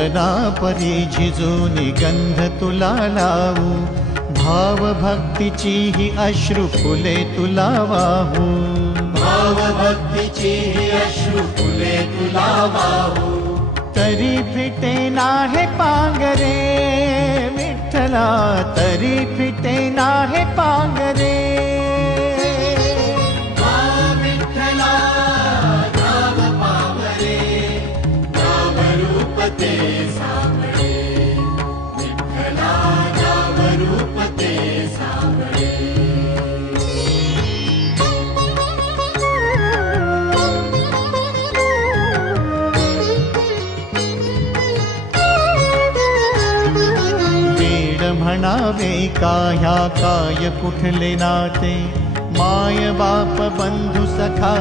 चंदना परी झिजूनी गंध तुला लावू, भाव भक्तीची ही अश्रु फुले तुला वाहू, भाव भक्तीची ही अश्रु फुले तुला वाहू। तरी फिटे नाहे पांगरे विठ्ठला, तरी फिटे नाहे पांगरे। विठ्ठला नाव पावरे, नाव रूप ते सावळे, विठ्ठला नाव रूप ते सावळे। म्हणावे का ह्या काय कुठले नाते, माय बाप बंधू सखा